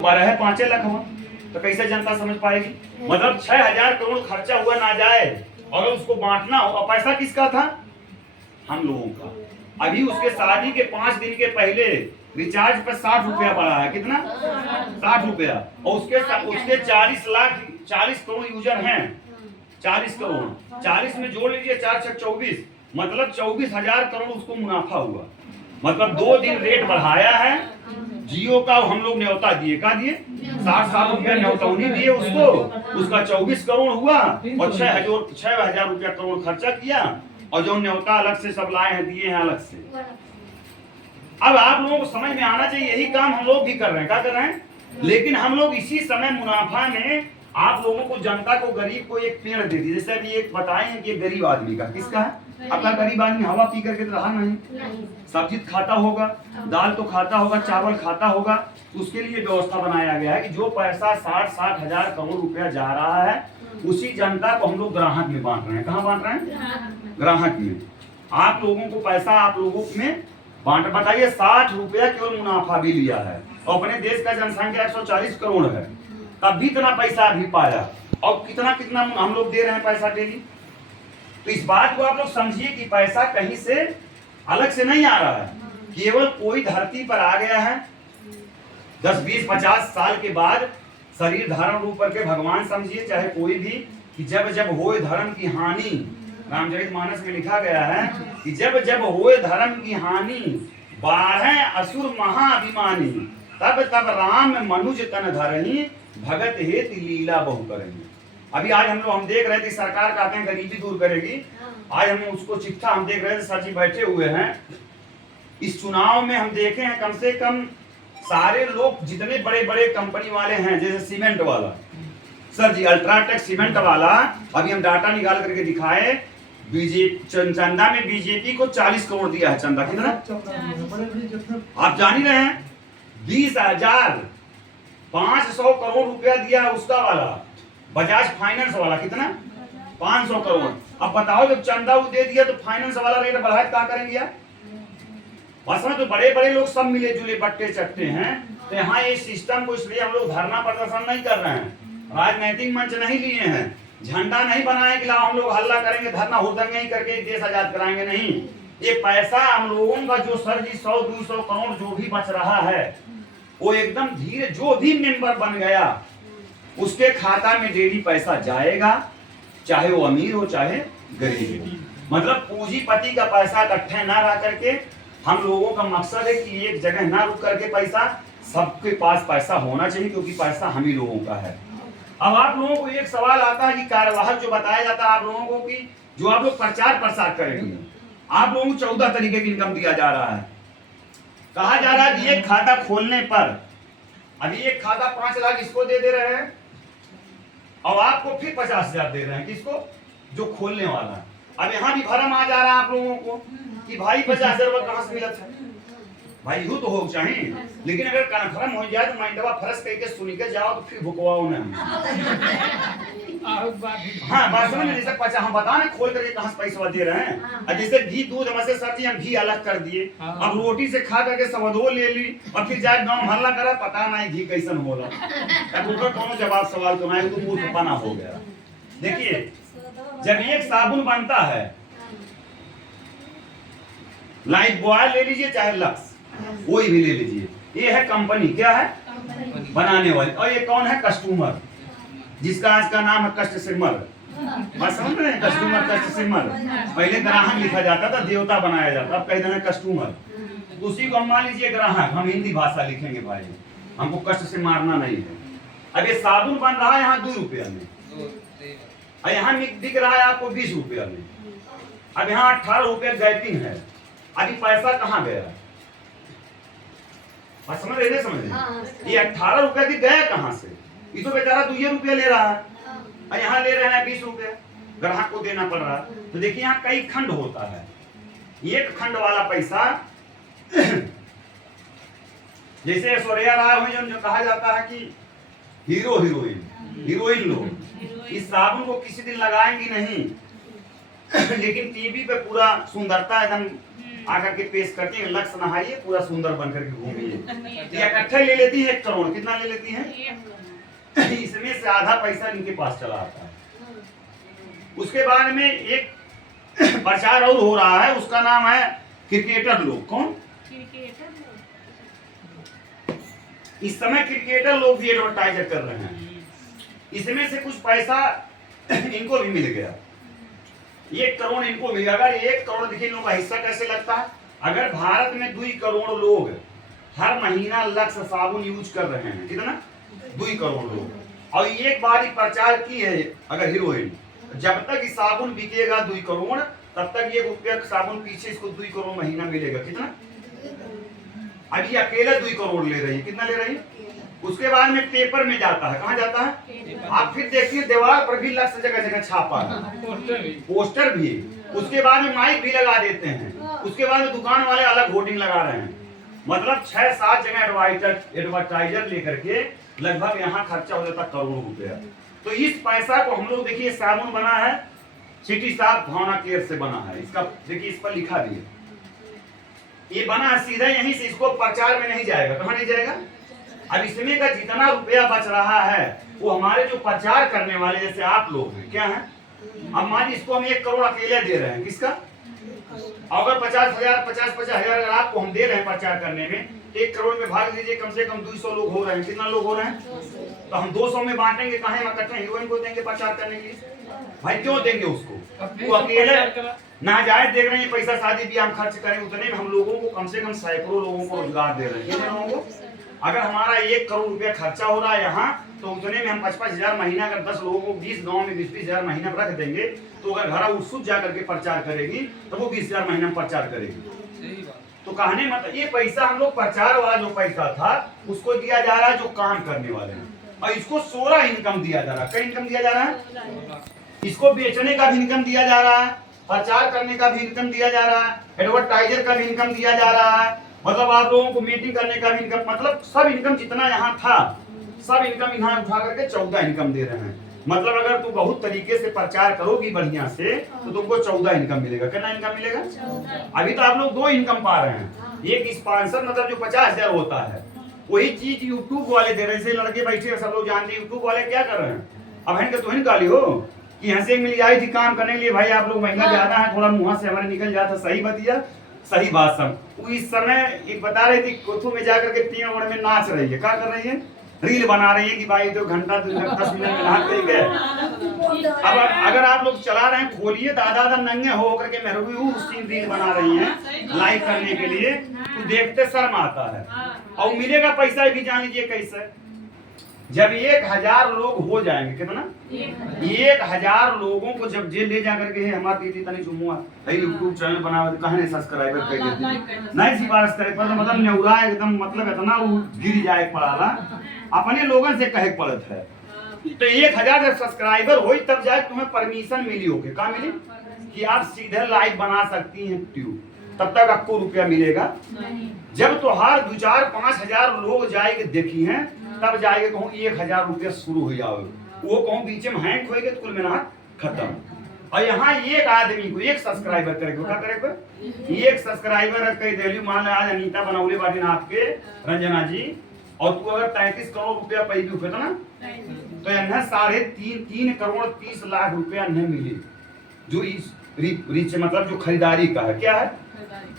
12 5 लाख हुआ तो कैसे जनता समझ पाएगी। मतलब 6000 करोड़ खर्चा हुआ ना जाए और उसको बांटना हो। और पैसा किसका था? हम लोगों का। अभी उसके शादी के 5 दिन के पहले रिचार्ज पर 60 रुपया बढ़ा है। कितना? 60 रुपया। और उसके 40 करोड़ यूजर हैं। 40 करोड़ 40 में जोड़ लीजिए 4 6 24, मतलब 24,000 करोड़ उसको मुनाफा हुआ। मतलब 2 दिन रेट बढ़ाया है। जियो का हम लोग न्योता दिए, का दिए 60 रुपया न्योतौनी दिए उसको, उसका 24 करोड़ हुआ और 6,000 रुपया करोड़ खर्चा किया और जो न्योता अलग से सब लाए हैं दिए हैं अलग से। अब आप लोगों को समझ में आना चाहिए यही काम हम लोग भी कर रहे हैं। क्या कर रहे हैं? लेकिन हम लोग इसी समय मुनाफा में आप लोगों को, जनता को, गरीब को एक पेड़ दे दी। जैसे अभी एक बताए कि गरीब आदमी का, किसका है? अपना गरीब आदमी हवा पी करके तो रहा नहीं, सब्जी खाता होगा, दाल तो खाता होगा, चावल खाता होगा। उसके लिए व्यवस्था बनाया गया है कि जो पैसा 60 हजार करोड़ रुपया जा रहा है उसी जनता को हम लोग ग्राहक में बांट रहे हैं। कहाँ बांट रहे हैं? ग्राहक में। आप लोगों को पैसा आप लोगों में बांट। बताइए 60 रुपया केवल मुनाफा भी लिया है और अपने देश का जनसंख्या 140 करोड़ है, तब भी इतना पैसा अभी पाया। और कितना कितना हम लोग दे रहे हैं पैसा डेली। तो इस बात को आप लोग समझिए कि पैसा कहीं से अलग से नहीं आ रहा है, केवल कोई धरती पर आ गया है 10 20 50 साल के बाद शरीर धारण रूप करके। भगवान समझिए चाहे कोई भी, कि जब जब होए धर्म की हानि, रामचरितमानस में लिखा गया है कि जब जब होए धर्म की हानि, बाढ़े असुर महाअभिमानी, तब तब राम मनुज तन धरही, भगत हेत लीला बहु करही। अभी आज हम देख रहे थे सरकार कहते हैं गरीबी दूर करेगी। आज हम उसको चिट्ठा हम देख रहे थे, सर जी बैठे हुए हैं। इस चुनाव में हम देखे हैं कम से कम सारे लोग जितने बड़े बड़े कंपनी वाले हैं, जैसे सीमेंट वाला, सर जी अल्ट्राटेक सीमेंट वाला, अभी हम डाटा निकाल करके दिखाए, चंदा में बीजेपी को 40 करोड़ दिया है चंदा। कितना? आप जान ही रहे हैं। 20,500 करोड़ रुपया दिया है उसका वाला, बजाज फाइनेंस वाला। कितना? 500 करोड़। अब बताओ जब चंदा वो दे दिया तो फाइनेंस वाला रेट बढ़ाए क्या करेंगे यार? बस में तो बड़े बड़े लोग सब मिले जुले बट्टे चट्टे हैं। तो यहाँ ये सिस्टम को इसलिए हम लोग धरना प्रदर्शन नहीं कर रहे हैं, राजनैतिक मंच नहीं लिए हैं, झंडा नहीं बनाए कि हम लोग हल्ला करेंगे, धरना हुड़दंगे करके देश आजाद कराएंगे। नहीं, ये पैसा हम लोगों का जो सर जी 100-200 करोड़ जो भी बच रहा है वो एकदम धीरे, जो भी मेंबर बन गया उसके खाता में डेली पैसा जाएगा, चाहे वो अमीर हो चाहे गरीब हो। मतलब पूंजीपति का पैसा इकट्ठे ना रह करके हम लोगों का मकसद है कि एक जगह ना रुक करके पैसा, सबके पास पैसा होना चाहिए, क्योंकि पैसा हम ही लोगों का है। अब आप लोगों को एक सवाल आता है कि कार्यवाहक जो बताया जाता है आप लोगों को कि जो आप लोग प्रचार प्रसार करेंगे, आप लोगों को 14 तरीके की इनकम दिया जा रहा है। कहा जा रहा है कि एक खाता खोलने पर अभी एक खाता 5 लाख इसको दे रहे हैं और आपको फिर 50,000 दे रहे हैं। किसको? जो खोलने वाला है। अब यहाँ भी भरम आ जा रहा है आप लोगों को कि भाई 50,000 रुपये कहाँ से मिला था। भाई यू तो हो चाहिए, लेकिन अगर कन्फर्म हो जाए तो माइंडवा फरस करके सुन के जाओ तो फिर भुकवाओ ना। हाँ बात समझ में, जैसे 50 हम बता ना खोल करके कहाँ से पैसा दे रहे हैं। अब जैसे घी दूध हमसे सर जी हम घी अलग कर दिए, अब रोटी से खा करके सवदो ले ली और फिर जाए गाँव हल्ला करा, पता नहीं घी कैसन होला। अब ऊपर कौन जवाब सवाल तो नहीं, तो मूर्खपना हो गया। देखिए जब एक साबुन बनता है, लाइफ बॉय ले लीजिए चाहे लक्स, कोई भी ले लीजिए, ये है कंपनी, क्या है? बनाने वाली। और ये कौन है? कस्टमर, जिसका आज का नाम है कष्ट सिमर। बात समझ रहे हैं? कस्टमर कष्ट सिमर। पहले ग्राहक लिखा जाता था, देवता बनाया जाता, अब कह देना कस्टमर। उसी को हम मान लीजिए ग्राहक, हम हिंदी भाषा लिखेंगे भाई, हमको कष्ट से मारना नहीं है। अब ये साबुन बन रहा है यहाँ 2 रुपया में, और यहाँ दिख रहा है आपको 20 रुपया में। अब यहाँ 18 रुपया गैपिंग है। अभी पैसा कहाँ गया? समझ रहे नहीं समझ रहे? ये 18 रुपया भी गया कहाँ से? ये तो बेचारा 2 रुपया ले रहा है और यहाँ ले रहे हैं 20 रुपया, ग्राहक को देना पड़ रहा है। तो देखिए यहाँ कई खंड होता है, एक खंड वाला पैसा जैसे ऐश्वर्या राय हुई जो कहा जाता है कि हीरो हीरोइन लोग इस साबुन को किसी दिन लगाएंगी नहीं लेकिन टीवी पे पूरा सुंदरता एकदम आकर के पेश करती है, लक्ष्य नहाइए पूरा सुंदर बनकर के घूमिए। इकट्ठे ले लेती है 1 करोड़, कितना ले लेती है? इसमें से आधा पैसा इनके पास चला आता है। उसके बाद में एक प्रचार और हो रहा है, उसका नाम है क्रिकेटर लोग। कौन? इस समय क्रिकेटर लोग भी एडवर्टाइजर कर रहे हैं। इसमें से कुछ पैसा इनको भी मिल गया, 1 करोड़ इनको मिल गया। अगर 1 करोड़ देखिए इन लोगों का हिस्सा कैसे लगता है। अगर भारत में 2 करोड़ लोग हर महीना लक्स साबुन यूज कर रहे हैं, कितना? 2 करोड़ लोग, और एक बार ही प्रचार की है अगर हीरोइन, जब तक साबुन बिकेगा 2 करोड़ तब तक ये रुपया साबुन पीछे इसको 2 करोड़ महीना मिलेगा। कितना? अभी अकेला 2 करोड़ ले रही है। कितना ले रही है? उसके बाद में पेपर में जाता है। कहाँ जाता है? आप फिर देखिए दीवार पर भी लक्ष्य जगह जगह छापा है, पोस्टर भी। उसके बाद में माइक भी लगा देते हैं। उसके बाद में दुकान वाले अलग होर्डिंग लगा रहे हैं। मतलब 6-7 जगह एडवर्टाइजर लेकर के लगभग यहाँ खर्चा हो जाता करोड़ों रुपया। तो इस पैसा को हम लोग देखिए, साबुन बना है सिटी साफ भावना केयर से बना है। इसका देखिए इस पर लिखा भी है, ये बना है सीधा यहीं से, इसको प्रचार में नहीं जाएगा। कहाँ नहीं जाएगा? अब इसमें का जितना रुपया बच रहा है वो हमारे जो प्रचार करने वाले जैसे आप लोग हैं, क्या है? अब मान इसको हम 1 करोड़ अकेले दे रहे हैं। किसका? अगर 50,000 अगर आपको हम दे रहे हैं प्रचार करने में, 1 करोड़ में भाग दीजिए, कम से कम 200 लोग हो रहे हैं। कितना लोग हो रहे हैं? तो हम 200 में बांटेंगे, कहाँ इकट्ठे हीरोइन को देंगे प्रचार करने के लिए? भाई क्यों देंगे उसको? वो अकेले नाजायज देख रहे हैं पैसा, शादी ब्याह हम खर्च करें, उतने में हम लोगों को कम से कम सैकड़ों लोगों को रोजगार दे रहे हैं। कितने लोगों को? अगर हमारा 1 करोड़ रुपया खर्चा हो रहा है यहाँ, तो उतने में हम 55,000 महीना, अगर 10 लोगों को 20 गाँव में 20,000 महीना रख देंगे, तो अगर घर उत्सुक जाकर के प्रचार करेगी तो वो 20,000 महीना में प्रचार करेगी। तो कहने मतलब ये पैसा हम लोग प्रचार वाला जो पैसा था उसको दिया जा रहा है जो काम करने वाले हैं, और इसको 16 इनकम दिया जा रहा है। क्या इनकम दिया जा रहा है? इसको बेचने का भी इनकम दिया जा रहा है, प्रचार करने का भी इनकम दिया जा रहा है, एडवर्टाइजर का भी इनकम दिया जा रहा है, मतलब आप लोगों को मीटिंग करने का भी इनकम, मतलब सब इनकम जितना यहाँ था सब इनकम यहाँ उठा करके 14 इनकम दे रहे हैं। मतलब अगर तू बहुत तरीके से प्रचार करोगी बढ़िया से तो तुमको 14 इनकम मिलेगा। कितना इनकम मिलेगा? अभी तो आप लोग 2 इनकम पा रहे हैं। एक स्पॉन्सर मतलब जो 50,000 होता है, वही चीज यूट्यूब वाले दे रहे हैं। लड़के बैठे सब लोग जानते हैं यूट्यूब वाले क्या कर रहे हैं। अब है तो निकाली हो कि यहाँ से मिल आई थी काम करने के लिए, भाई आप लोग महंगा ज्यादा है, थोड़ा मुँह से हमारे निकल जाता। सही बतिया, सही बात सब। वो इस समय एक बता रही थी कोथू में जाकर के 3 ओवर में नाच रही है। क्या कर रही है? रील बना रही है कि भाई 2 घंटा 10 मिनट में नाच रही है। अब अगर आप लोग चला रहे हैं, खोलिए तो आधा नंगे हो करके मैं उसी रील बना रही है लाइक करने के लिए, तो देखते शर्म आता है। और मिलेगा पैसा भी जान लीजिए कैसे, जब 1000 लोग हो जाएंगे। कितना? 1000 लोगों को जब जेल ले जाकर के हमारे दीदी तनी चुमुआ यूट्यूब चैनल बनावे कहे सब्सक्राइबर कर देते नहीं सिफारिश करे पर मतलब नेउरा एकदम, मतलब इतना वो गिर जाए पड़ाला अपने लोगों से कहे पड़त है। तो 1000 जब सब्सक्राइबर हो तब जाए तुम्हें परमिशन मिली होगी। कहाँ मिली? कि आप सीधे लाइव बना सकती हैं ट्यूब, तब तक आपको रुपया मिलेगा। जब तो हर 2-4-5 लोग जाएंगे देखी हैं, तब जाएगा कहूँ 1000 रुपया शुरू हो जाओ। वो कहूँ बीच में हैंग होएगा तो कुल मेहनत खत्म। और यहाँ एक आदमी को 1 सब्सक्राइबर करेगा, क्या करेगा? 1 सब्सक्राइबर कह दिली। मान लो आज अनीता बनौले बाटी आपके रंजना जी, और तू अगर 33 करोड़ रुपया पैदी हुए ना, तो इन्हें 3.5 करोड़ 30 लाख रुपया नहीं मिले, जो इस रिच मतलब जो खरीदारी का है। क्या है?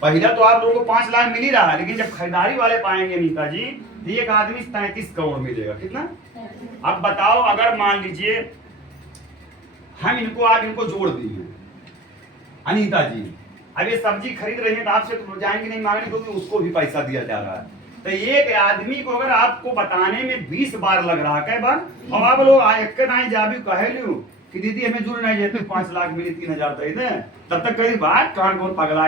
पहला तो आप लोगों को 5 लाख मिल ही रहा है, लेकिन जब खरीदारी वाले पाएंगे नीता जी, तो एक आदमी 33 करोड़ मिलेगा। कितना? अब बताओ, अगर मान लीजिए हम इनको आज इनको जोड़ दिए अनीता जी, अब ये सब्जी खरीद रही है तो आपसे तो जाएंगे नहीं मांगने, क्योंकि उसको भी पैसा दिया जा रहा है। तो एक आदमी को अगर आपको बताने में 20 बार लग रहा है, कई बार, और आप लोग जाबी कहे लू कि दीदी हमें जुड़ नहीं जाते 5 लाख मिली 3000 दे दे, तब तक कई बात कान कौन पगला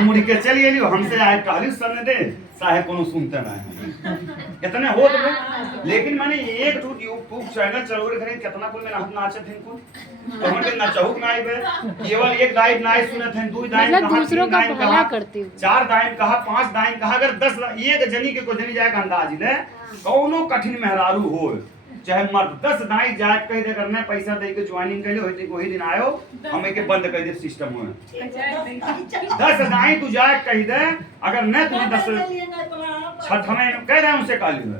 मुड़ी के चलिए लियो हमसे आए कहली सुनने दे साहे कोनो सुनते नहीं इतने हो तो। लेकिन मैंने एक यूट्यूब चैनल चलो रे खरीद कितना कोई मेरा हाथ नाचे थे इनको तो हम के नचहुक नाई बे केवल एक दाई नाई सुने थे, 2 दाई कहा, दूसरों का भला करती हूं, 4 दाई कहा, 5 दाई कहा। अगर 10 एक जनी के को जनी जाएगा अंदाज ले कौनो कठिन मेहरारू हो चाहे मर्द 10 दाई जाए कह दे करने पैसा दे के ज्वाइनिंग कर ले वही दिन आयो हमें के बंद कर दे सिस्टम में 10 दाई तू जाए कह दे अगर न तुम्हें 10 छठ में कह दे उनसे काली है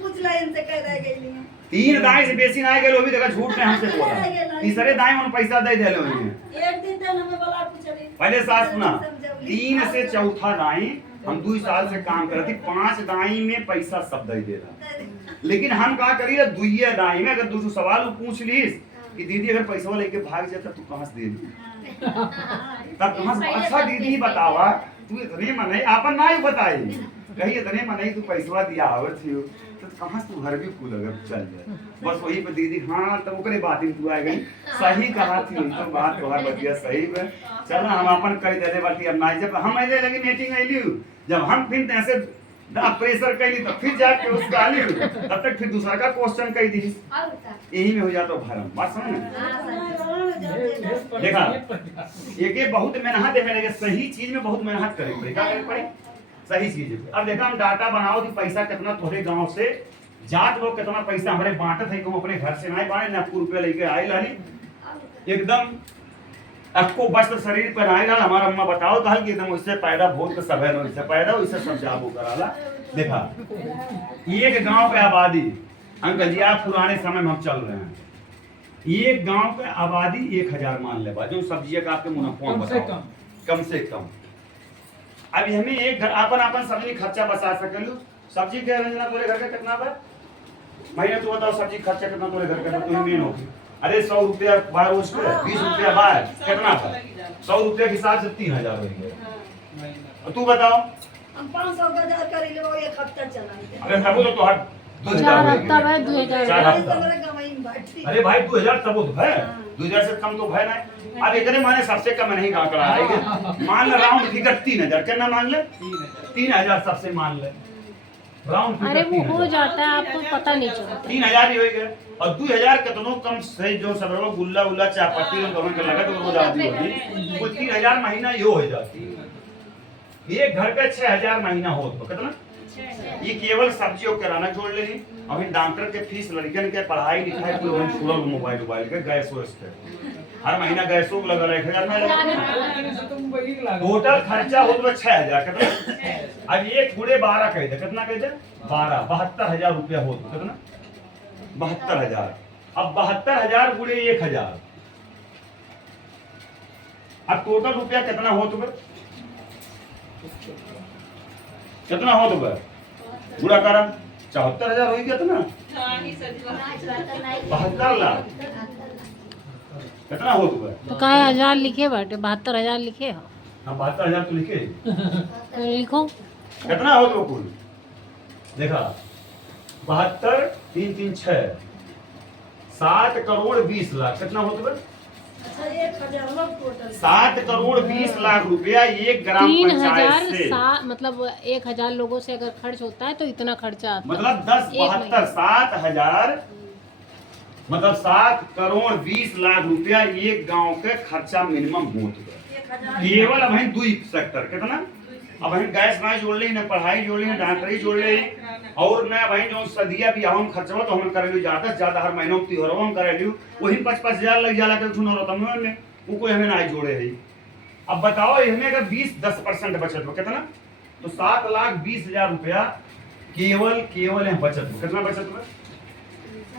पूछ ले इनसे कह रह गई 3 दाई से बेसी ना गेलो अभी तक झूठ नहीं हमसे बोला तीसरे दाई में पैसा दे देले होई एक दिन तक हमें बोला पूछली पहले सास सुना 3 से चौथा दाई हम 2 साल से काम कर रहे थे 5 दाई में पैसा सब दे दे रहा लेकिन हम कहा करिए दुइये दाई में अगर दूसरा सवाल पूछ लीस कि दीदी अगर पैसा लेके भाग जाता तू कहां से दे दी तब तुम अच्छा दीदी बतावा तू इतने मने आपन ना ही बताई कही इतने मने तू पैसा दिया आवत थी तो कहां से तू घर भी कुल अगर चल जाए बस वही पे दीदी हां तो ओकरे बात में तू आ गई सही कहा थी तो बात तोहर बतिया सही है चल हम अपन कह दे दे बाकी अब ना जब हम ऐसे लगी मीटिंग आईली जब हम फिर ऐसे प्रेशर कैली तो फिर जाके उसका आली तब तक फिर दूसरा का क्वेश्चन कह दी यही में हो जाता भरम बात समझ देखा एक बहुत मेहनत है मेरे सही चीज में बहुत मेहनत करे पड़े क्या करे पड़े सही चीज अब देखा हम डाटा बनाओ कि पैसा कितना थोड़े गांव से जात लोग कितना पैसा हमारे बांटत है अपने घर से ना बांटे ना ₹1 लेके आए लानी एकदम आपको वस्त्र शरीर पर आए रहा हमारा अम्मा बताओ तो हल कि एकदम उससे पैदा भूत के सब है उससे पैदा उससे सब जाबो कराला देखा एक गांव पे आबादी अंकल जी आप पुराने समय में हम चल रहे हैं एक गांव पे आबादी 1000 मान ले जो सब्जियां का आपके मुनाफा बताओ कम से कम अभी हमें एक घर अपन सब्जी खर्चा बचा सकलू सब्जी के रंजना तोरे घर का कितना बा महीने तो बताओ सब्जी खर्चा कितना तोरे घर का तो मेन होगी अरे ₹100 बार उसके ₹20 बार कितना था ₹100 के हिसाब से 3000 हो गए तू बताओ हम 500 बाजार कर ले वो एक हफ्ता चला अरे तब तो हर 4 हफ्ता है 2000 अरे भाई 2000 तब तो है 2000 से कम तो है ना अब इतने माने सबसे कम नहीं कहा करा है मान ले राउंड फिगर 3000 कितना मान ले 3000 सबसे मान ले राउंड अरे वो हो जाता है आपको पता नहीं चलता 3000 ही हो गए और 2000 कितनों कम से जो सब लोग गुल्ला उल्ला चापत्ती लोग कमन के लगा तो वो जाती होगी वो 3000 महीना यो हो जाती ये घर का 6000 महीना हो तो कितना ये केवल सब्जी और किराना जोड़ ले अभी डॉक्टर के फीस लड़कियन के पढ़ाई लिखाई पूरा छोड़ा मोबाइल के गैस वैस के हर महीना गैसों लगा 1000 में टोटल खर्चा हो तो 6000 कितना अब ये पूरे 12 कह दे कितना कह दे 12 72000 रुपया हो तो कितना 72000 अब 72000 गुणे 1000 अब टोटल रुपया कितना हो तो कितना हो तो गुणा करा 74000 हो गया कितना 72 लाख कितना हो तो काय 1000 लिखे बाटे 72000 लिखे हो हाँ 72000 तो लिखे तो लिखो कितना हो तो कुल देखा 72 3 3 6 7 करोड़ 20 लाख कितना हो तो 7 करोड़ 20 लाख रुपया एक ग्राम पंचायत से मतलब 1000 लोगों से अगर खर्च होता है तो इतना खर्चा आता है मतलब 7 मतलब 7 करोड़ 20 लाख रुपया एक गांव के खर्चा मिनिमम होता है केवल अब हम 2 सेक्टर कितना अब हम गैस ना जोड़ ली ना पढ़ाई जोड़ ली ना डॉक्टरी जोड़ ली और ना भाई जो सदिया भी हम खर्चवा तो हम करे ली ज्यादा से ज्यादा हर महीनों त्योहारों हम करे ली वही 5-5000 लग जाला कर सुनो रतम में वो कोई हमें ना जोड़े है अब बताओ इसमें अगर 20-10% बचत हो कितना तो 7,20,000 रुपया केवल है बचत हो कितना बचत हो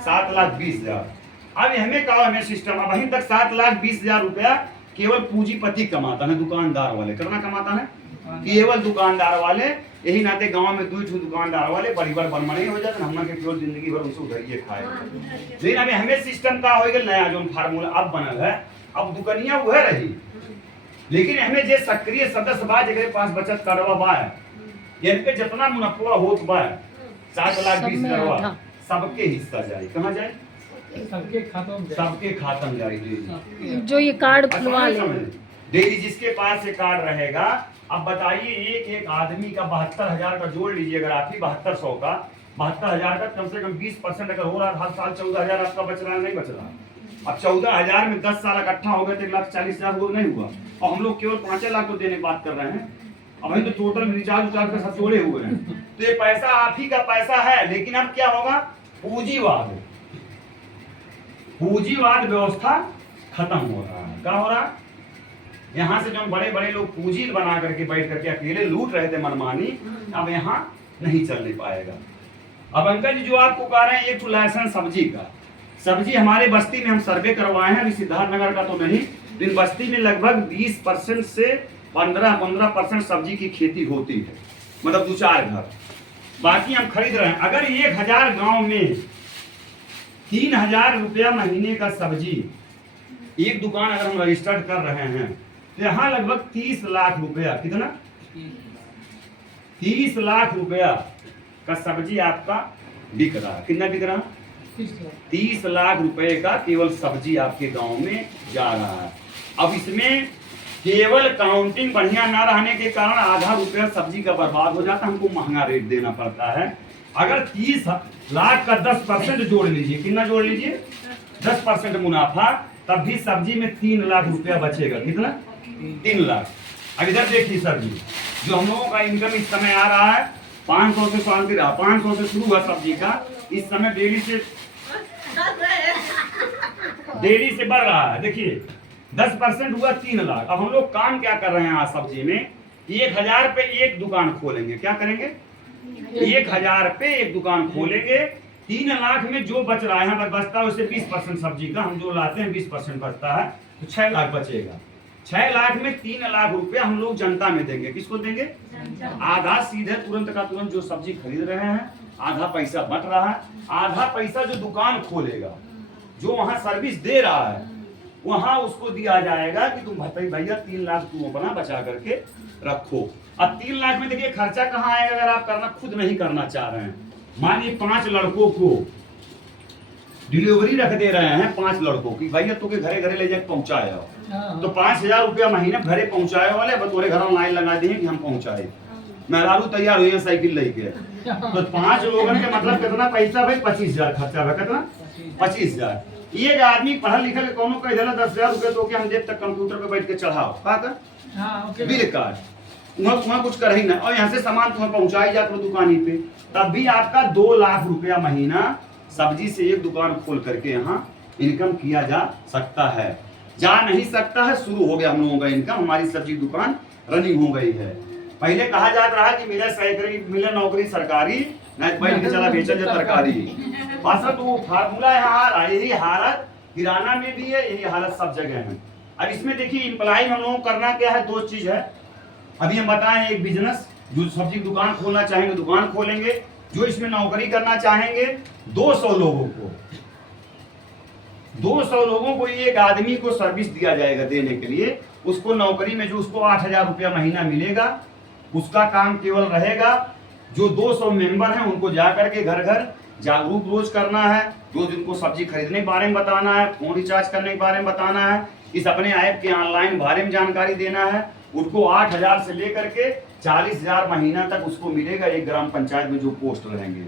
7,20,000 अब हमें कहा हमें सिस्टम अब अभी तक 7,20,000 रुपया केवल पूंजीपति कमाता है दुकानदार वाले कितना कमाता है केवल दुकानदार वाले यही नाते गांव में 2 दुकानदार वाले परिवार बनमने हो जाते हम के केवल जिंदगी भर उसे उधरिए खाए लेकिन अभी हमें सिस्टम का हो गया नया जो फार्मूला अब बनल है अब दुकानिया वह रही लेकिन हमें जे सक्रिय सदस्य बा जेकरे पास बचत करवा बा यानी के जितना मुनाफा होत बा 7,20,000 सबके हिस्सा जाए कहां जाए सबके खाता में जाए जो ये कार्ड खुलवा ले डेली जिसके पास ये कार्ड रहेगा अब बताइए एक आदमी का 72,000 का जोड़ लीजिए अगर आप ही 7200 का 72,000 का कम से कम 20% अगर हो रहा है हर साल 14,000 आपका बच रहा है नहीं बच रहा अब 14,000 में 10 साल इकट्ठा हो गए तो 1,40,000 वो नहीं हुआ और हम लोग केवल 5 लाख को देने की बात कर रहे हैं अब हम तो टोटल रिचार्ज के साथ जोड़े हुए हैं तो ये पैसा आप ही का पैसा है लेकिन अब क्या होगा पूंजीवाद, पूंजीवाद व्यवस्था खत्म हो रहा है। क्या हो रहा है? यहाँ से जो बड़े बड़े लोग पूंजी बना करके बैठ करके अकेले लूट रहे थे मनमानी, अब यहाँ नहीं चलने पाएगा। अब अंकल जी जो आपको कह रहे हैं एक लाइसेंस सब्जी का, सब्जी हमारे बस्ती में हम सर्वे करवाए हैं, अभी सिद्धार्थनगर का तो नहीं, लेकिन बस्ती में लगभग 20% से 15% सब्जी की खेती होती है, मतलब 2-4 घर, बाकी हम खरीद रहे हैं। अगर 1000 गांव में 3000 रुपया महीने का सब्जी एक दुकान अगर हम रजिस्टर्ड कर रहे हैं तो यहाँ लगभग 30 लाख रुपया, कितना 30 लाख रुपया का सब्जी आपका बिक रहा है। कितना बिक रहा है? 30 लाख रुपए का केवल सब्जी आपके गांव में जा रहा है। अब इसमें केवल काउंटिंग बढ़िया ना रहने के कारण आधा रुपया सब्जी का बर्बाद हो जाता है, हमको महंगा रेट देना पड़ता है। अगर 30 लाख का 10% जोड़ लीजिए, कितना जोड़ लीजिए? 10% मुनाफा, तब भी सब्जी में 3 लाख रुपया बचेगा। कितना? 3 लाख। अब इधर देखिए सब्जी जो हम लोगों का इनकम इस समय आ रहा है 500 से शांति रहा, 500 से शुरू हुआ सब्जी का, इस समय डेली से बढ़ रहा है। देखिए 10% हुआ 3 लाख। अब हम लोग काम क्या कर रहे हैं आज सब्जी में, 1000 पे एक दुकान खोलेंगे। क्या करेंगे? 1000 पे एक दुकान खोलेंगे। 3 लाख में जो बच रहा है बचता है उससे 20% सब्जी का हम जो लाते हैं 20% बचता है, तो 6 लाख बचेगा। 6 लाख में 3 लाख रुपया हम लोग जनता में देंगे। किसको देंगे? आधा सीधे तुरंत का तुरंत जो सब्जी खरीद रहे हैं, आधा पैसा बट रहा है, आधा पैसा जो दुकान खोलेगा, जो वहां सर्विस दे रहा है, वहां उसको दिया जाएगा कि तुम भैया 3 लाख तुम अपना बचा करके रखो। अब 3 लाख में देखिए खर्चा कहाँ आएगा अगर आप करना खुद नहीं करना चाह रहे हैं। मानिए 5 लड़कों को डिलीवरी रख दे रहे हैं, 5 लड़कों की, भैया तो के घरे घरे ले जाके पहुंचाए आओ, तो 5000 रुपया महीने घरे पहुंचाए वाले बतौरे घर लाइन लगा दिए कि हम पहुंचाए। मेहरारू तैयार हुई है साइकिल लेके, तो 5 लोगों के मतलब कितना पैसा भाई? 25000 खर्चा है। कितना? 25000। एक आदमी पढ़ा लिखा के कोनो कह देला 10000 रुपया तो के हम देव तक कंप्यूटर पे बैठ के चढ़ाओ का कर बिल कार्ड, वहाँ कुछ कर ही ना, और यहाँ से सामान तुम्हें पहुंचाई जाए दुकानी पे, तब भी आपका 2 लाख रुपया महीना सब्जी से एक दुकान खोल करके यहाँ इनकम किया जा सकता है। जा नहीं सकता है, शुरू हो गया हम लोगों का इनकम, हमारी सब्जी दुकान रनिंग हो गई है। पहले कहा जाता रहा कि मिले नौकरी सरकारी, नहीं बैठ के चला बेचल जा तरकारी। असल तो वो फार्मूला यहाँ आ रहा है, यही हालत किराना में भी है, यही हालत सब जगह है। अब इसमें देखिए इम्प्लाई हम लोगों को करना क्या है? 2 चीज है। अभी हम बताएं, एक बिजनेस, जो सब्जी दुकान खोलना चाहेंगे दुकान खोलेंगे, जो इसमें नौकरी करना चाहेंगे 200 लोगों को एक आदमी को सर्विस दिया जाएगा देने के लिए, उसको नौकरी में जो उसको 8000 रुपया महीना मिलेगा, उसका काम केवल रहेगा जो 200 मेंबर हैं उनको जा करके घर घर जागरूक रोज करना है, रोज उनको सब्जी खरीदने के बारे में बताना है, फोन रिचार्ज करने के बारे में बताना है, इस अपने ऐप के ऑनलाइन बारे में जानकारी देना है। उनको 8000 से लेकर के 40000 महीना तक उसको मिलेगा एक ग्राम पंचायत में जो पोस्ट रहेंगे।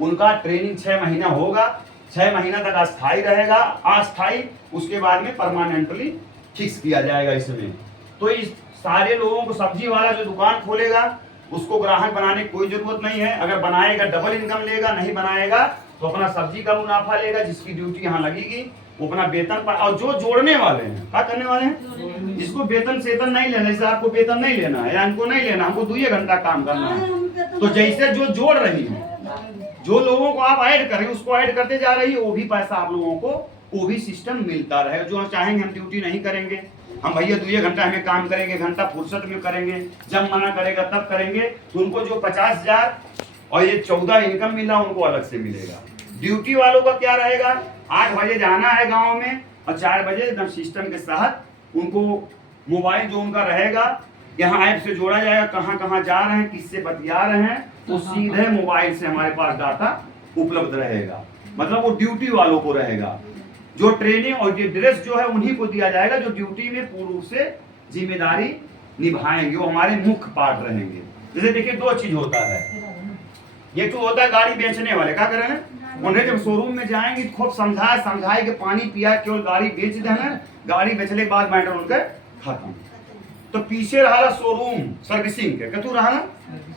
उनका ट्रेनिंग 6 महीना होगा, 6 महीना तक अस्थायी रहेगा, अस्थायी उसके बाद में परमानेंटली फिक्स किया जाएगा इसमें। तो इस सारे लोगों को सब्जी वाला जो दुकान खोलेगा उसको ग्राहक बनाने की कोई जरूरत नहीं है। अगर बनाएगा डबल इनकम लेगा, नहीं बनाएगा तो अपना सब्जी का मुनाफा लेगा, जिसकी ड्यूटी यहाँ लगेगी वो अपना वेतन पर। और जो जोड़ने वाले हैं क्या करने वाले हैं? जिसको वेतन सेतन नहीं लेना, जैसे आपको वेतन नहीं लेना है या इनको नहीं लेना, हमको 2 घंटा काम करना है, तो जैसे जो जोड़ रही है, जो लोगों को आप ऐड करें उसको ऐड करते जा रही है, वो भी पैसा आप लोगों को वो भी सिस्टम मिलता रहेगा। जो चाहेंगे हम ड्यूटी नहीं करेंगे, हम भैया 2 घंटा हमें काम करेंगे, घंटा फुर्सत में करेंगे, जब मना करेगा तब करेंगे, तो उनको जो 50000 और ये 14 इनकम मिला उनको अलग से मिलेगा। ड्यूटी वालों का क्या रहेगा? 8 बजे जाना है गांव में और 4 बजे एकदम सिस्टम के साथ उनको मोबाइल जो उनका रहेगा यहाँ ऐप से जोड़ा जाएगा, कहाँ कहाँ जा रहे हैं, किससे बतिया रहे हैं, तो सीधे मोबाइल से हमारे पास डाटा उपलब्ध रहेगा। मतलब वो ड्यूटी वालों को रहेगा। जो ट्रेनिंग और ड्रेस जो है उन्हीं को दिया जाएगा जो ड्यूटी में पूर्ण रूप से जिम्मेदारी निभाएंगे, वो हमारे मुख्य पार्ट रहेंगे। जैसे देखिए 2 चीज होता है, ये तो होता है गाड़ी बेचने वाले क्या कर रहे हैं, उन्हें जब शोरूम में जाएंगे खूब समझाए के पानी पिया केवल गाड़ी बेच देना, गाड़ी बेचने के बाद मैटर उनके खत्म। तो पीछे रहा शोरूम सर्विसिंग के कतू रहा,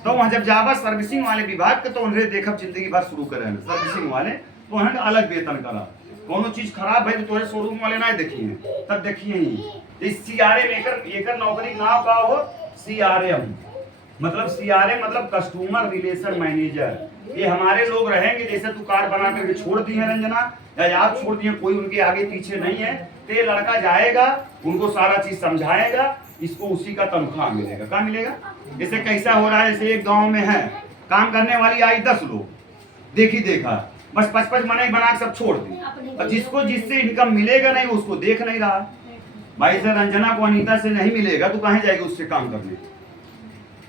तो वहाँ जब जाबा सर्विसिंग वाले विभाग के तो उन्हें देखब जिंदगी भर शुरू करे सर्विसिंग वाले, तो है अलग वेतन करा। कोनो चीज खराब है तो तोरे शोरूम वाले ना देखिए, तब देखिए ही इस CRM एकर नौकरी नाम का हो CRM, मतलब CRM मतलब कस्टमर रिलेशन मैनेजर। ये हमारे लोग रहेंगे, जैसे तू कार्ड बना करके छोड़ दी है रंजना, या आप छोड़ दिए, कोई उनके आगे पीछे नहीं है, तो ये लड़का जाएगा, उनको सारा चीज समझाएगा, इसको उसी का तनख्वाह मिलेगा। क्या मिलेगा? जैसे कैसा हो रहा है, जैसे एक गांव में है, काम करने वाली आई 10 लोग, देखी देखा, बस 5-5 मने बना के सब छोड़ दी। और जिसको जिससे इनकम मिलेगा नहीं उसको देख नहीं रहा। भाई से रंजना को अनीता से नहीं मिलेगा तो कहाँ जाएगी उससे काम करने?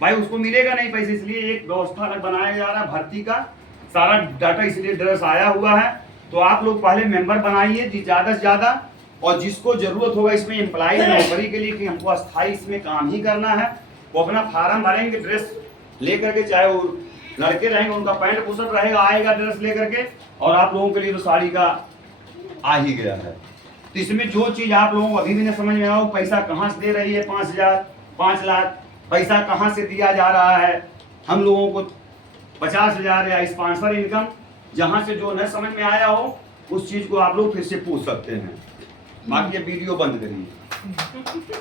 भाई उसको मिलेगा नहीं पैसे, इसलिए एक व्यवस्था अलग बनाया जा रहा है भर्ती का, सारा डाटा इसलिए ड्रेस आया हुआ है। तो आप लोग पहले मेंबर बनाइए ज़्यादा से ज़्यादा, और जिसको जरूरत होगा इसमें एम्प्लॉय नौकरी के लिए कि हमको अस्थायी इसमें काम ही करना है, वो अपना फार्म भरेंगे, ड्रेस ले करके, चाहे वो लड़के रहेंगे उनका पैंट पुशअप रहेगा, आएगा ड्रेस ले करके, और आप लोगों के लिए तो साड़ी का आ ही गया है। तो इसमें जो चीज़ आप लोगों को अभी भी नहीं समझ में आओ, पैसा कहाँ से दे रही है 5,000 5 लाख, पैसा कहाँ से दिया जा रहा है हम लोगों को 50,000 या स्पॉन्सर इनकम, जहाँ से जो न समझ में आया हो उस चीज़ को आप लोग फिर से पूछ सकते हैं। बाकी ये वीडियो बंद करिए।